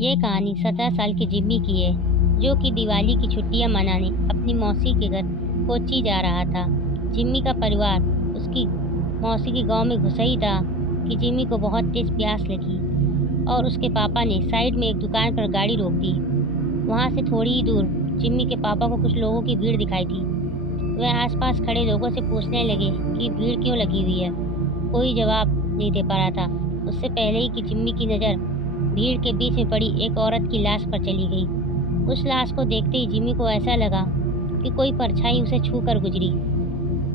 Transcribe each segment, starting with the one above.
ये कहानी 17 साल के जिम्मी की है, जो कि दिवाली की छुट्टियां मनाने अपनी मौसी के घर कोच्चि जा रहा था। जिम्मी का परिवार उसकी मौसी के गांव में घुसा ही था कि जिम्मी को बहुत तेज प्यास लगी और उसके पापा ने साइड में एक दुकान पर गाड़ी रोक दी। वहां से थोड़ी ही दूर जिम्मी के पापा को कुछ लोगों की भीड़ दिखाई थी। वह आसपास खड़े लोगों से पूछने लगे कि भीड़ क्यों लगी हुई है। कोई जवाब नहीं दे पा रहा था। उससे पहले ही कि जिम्मी की नज़र भीड़ के बीच में पड़ी एक औरत की लाश पर चली गई। उस लाश को देखते ही जिम्मी को ऐसा लगा कि कोई परछाई उसे छू कर गुजरी।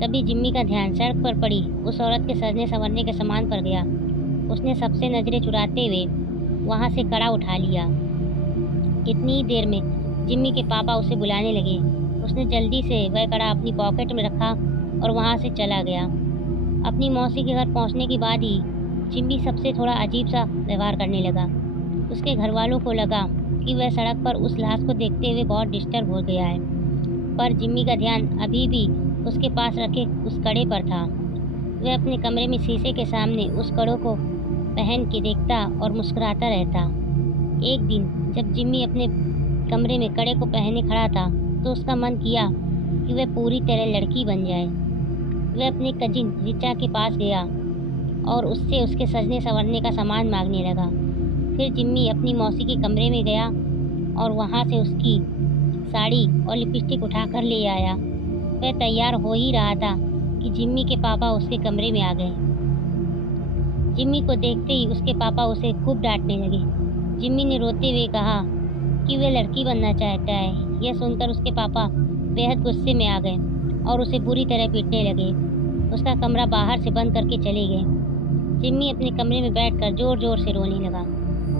तभी जिम्मी का ध्यान सड़क पर पड़ी उस औरत के सजने संवरने के सामान पर गया। उसने सबसे नजरें चुराते हुए वहां से कड़ा उठा लिया। इतनी ही देर में जिम्मी के पापा उसे बुलाने लगे। उसने जल्दी से वह कड़ा अपनी पॉकेट में रखा और वहां से चला गया। अपनी मौसी के घर पहुंचने के बाद ही जिम्मी सबसे थोड़ा अजीब सा व्यवहार करने लगा। उसके घर वालों को लगा कि वह सड़क पर उस लाश को देखते हुए बहुत डिस्टर्ब हो गया है, पर जिम्मी का ध्यान अभी भी उसके पास रखे उस कड़े पर था। वह अपने कमरे में शीशे के सामने उस कड़ों को पहन के देखता और मुस्कुराता रहता। एक दिन जब जिम्मी अपने कमरे में कड़े को पहने खड़ा था तो उसका मन किया कि वह पूरी तरह लड़की बन जाए। वह अपनी कजिन रिचा के पास गया और उससे उसके सजने संवरने का सामान मांगने लगा। फिर जिम्मी अपनी मौसी के कमरे में गया और वहां से उसकी साड़ी और लिपस्टिक उठाकर ले आया। वह तैयार हो ही रहा था कि जिम्मी के पापा उसके कमरे में आ गए। जिम्मी को देखते ही उसके पापा उसे खूब डांटने लगे। जिम्मी ने रोते हुए कहा कि वह लड़की बनना चाहता है। यह सुनकर उसके पापा बेहद गुस्से में आ गए और उसे बुरी तरह पीटने लगे। उसका कमरा बाहर से बंद करके चले गए। जिम्मी अपने कमरे में बैठकर जोर जोर से रोने लगा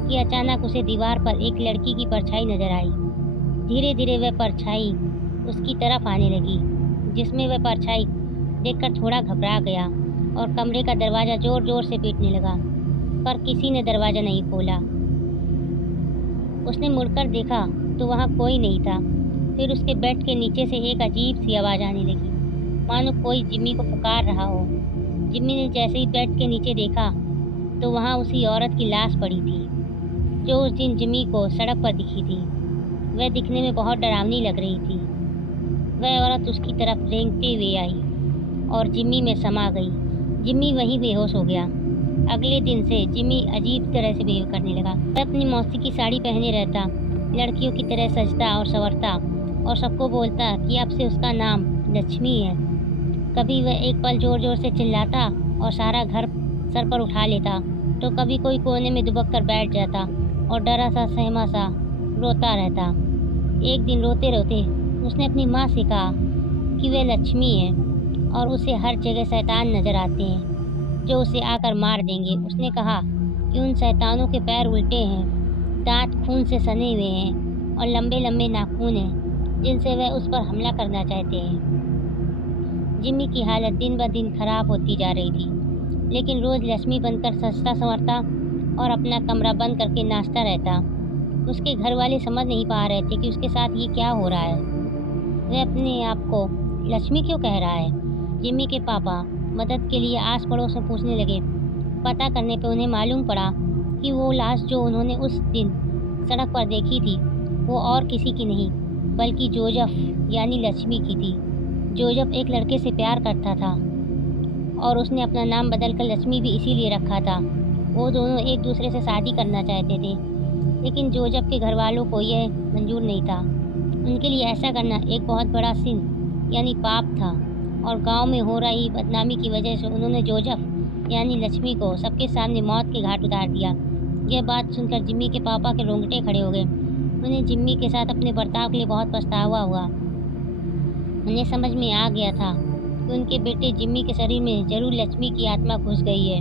कि अचानक उसे दीवार पर एक लड़की की परछाई नजर आई। धीरे धीरे वह परछाई उसकी तरफ आने लगी, जिसमें वह परछाई देखकर थोड़ा घबरा गया और कमरे का दरवाजा जोर जोर से पीटने लगा, पर किसी ने दरवाजा नहीं खोला। उसने मुड़कर देखा तो वहां कोई नहीं था। फिर उसके बेड के नीचे से एक अजीब सी आवाज आने लगी, मानो कोई जिम्मी को पुकार रहा हो। जिम्मी ने जैसे ही बेड के नीचे देखा तो वहां उसी औरत की लाश पड़ी थी, जो उस दिन जिम्मी को सड़क पर दिखी थी। वह दिखने में बहुत डरावनी लग रही थी। वह औरत उसकी तरफ रेंगते हुए आई और जिम्मी में समा गई। जिम्मी वहीं बेहोश हो गया। अगले दिन से जिम्मी अजीब तरह से बिहेव करने लगा। वह अपनी मौसी की साड़ी पहने रहता, लड़कियों की तरह सजता और संवरता और सबको बोलता कि अब से उसका नाम लक्ष्मी है। कभी वह एक पल जोर जोर से चिल्लाता और सारा घर सर पर उठा लेता, तो कभी कोई कोने में दुबक कर बैठ जाता और डरा सा सहमा सा रोता रहता। एक दिन रोते रोते उसने अपनी माँ से कहा कि वह लक्ष्मी है और उसे हर जगह शैतान नजर आते हैं जो उसे आकर मार देंगे। उसने कहा कि उन शैतानों के पैर उल्टे हैं, दांत खून से सने हुए हैं और लंबे लंबे नाखून हैं जिनसे वह उस पर हमला करना चाहते हैं। जिम्मी की हालत दिन ब दिन खराब होती जा रही थी, लेकिन रोज लक्ष्मी बनकर सजता संवरता और अपना कमरा बंद करके नाचता रहता। उसके घर वाले समझ नहीं पा रहे थे कि उसके साथ ये क्या हो रहा है। वह अपने आप को लक्ष्मी क्यों कह रहा है। जिम्मी के पापा मदद के लिए आस पड़ोस में पूछने लगे। पता करने पर उन्हें मालूम पड़ा कि वो लाश जो उन्होंने उस दिन सड़क पर देखी थी वो और किसी की नहीं बल्कि जोजफ यानी लक्ष्मी की थी। जोजफ एक लड़के से प्यार करता था और उसने अपना नाम बदलकर लक्ष्मी भी इसीलिए रखा था। वो दोनों एक दूसरे से शादी करना चाहते थे, लेकिन जोजफ के घर वालों को यह मंजूर नहीं था। उनके लिए ऐसा करना एक बहुत बड़ा सिन यानी पाप था और गांव में हो रही बदनामी की वजह से उन्होंने जोजफ यानी लक्ष्मी को सबके सामने मौत के घाट उतार दिया। यह बात सुनकर जिम्मी के पापा के रोंगटे खड़े हो गए। उन्हें जिम्मी के साथ अपने बर्ताव के लिए बहुत पछतावा हुआ। उन्हें समझ में आ गया था कि उनके बेटे जिम्मी के शरीर में जरूर लक्ष्मी की आत्मा घुस गई है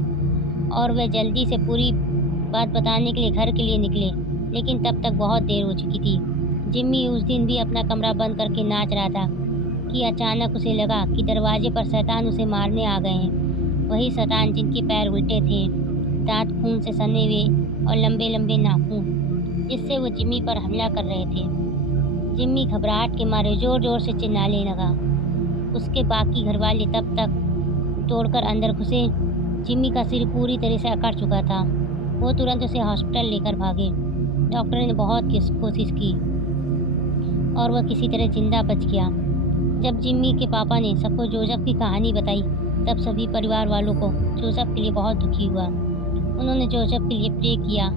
और वह जल्दी से पूरी बात बताने के लिए घर के लिए निकले, लेकिन तब तक बहुत देर हो चुकी थी। जिम्मी उस दिन भी अपना कमरा बंद करके नाच रहा था कि अचानक उसे लगा कि दरवाजे पर शैतान उसे मारने आ गए हैं। वही शैतान जिनके पैर उल्टे थे, दांत खून से सने हुए और लंबे लंबे नाखून, जिससे वो जिम्मी पर हमला कर रहे थे। जिम्मी घबराहट के मारे जोर जोर से चिल्लाने लगा। उसके बाकी घर वाले तब तक तोड़कर अंदर घुसे। जिम्मी का सिर पूरी तरह से अकड़ चुका था। वो तुरंत उसे हॉस्पिटल लेकर भागे। डॉक्टर ने बहुत कोशिश की और वह किसी तरह जिंदा बच गया। जब जिम्मी के पापा ने सबको जोसेफ की कहानी बताई, तब सभी परिवार वालों को जोसेफ के लिए बहुत दुखी हुआ। उन्होंने जोसेफ के लिए प्रे किया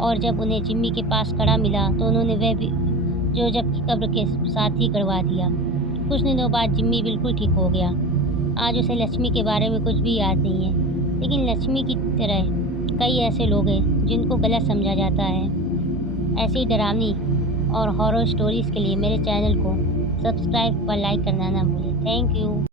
और जब उन्हें जिम्मी के पास कड़ा मिला तो उन्होंने वह भी जोसेफ की कब्र के साथ ही करवा दिया। कुछ दिनों बाद जिम्मी बिल्कुल ठीक हो गया। आज उसे लक्ष्मी के बारे में कुछ भी याद नहीं है, लेकिन लक्ष्मी की तरह कई ऐसे लोग हैं जिनको गलत समझा जाता है। ऐसी डरावनी और हॉरर स्टोरीज के लिए मेरे चैनल को सब्सक्राइब व लाइक करना ना भूलें। Thank you.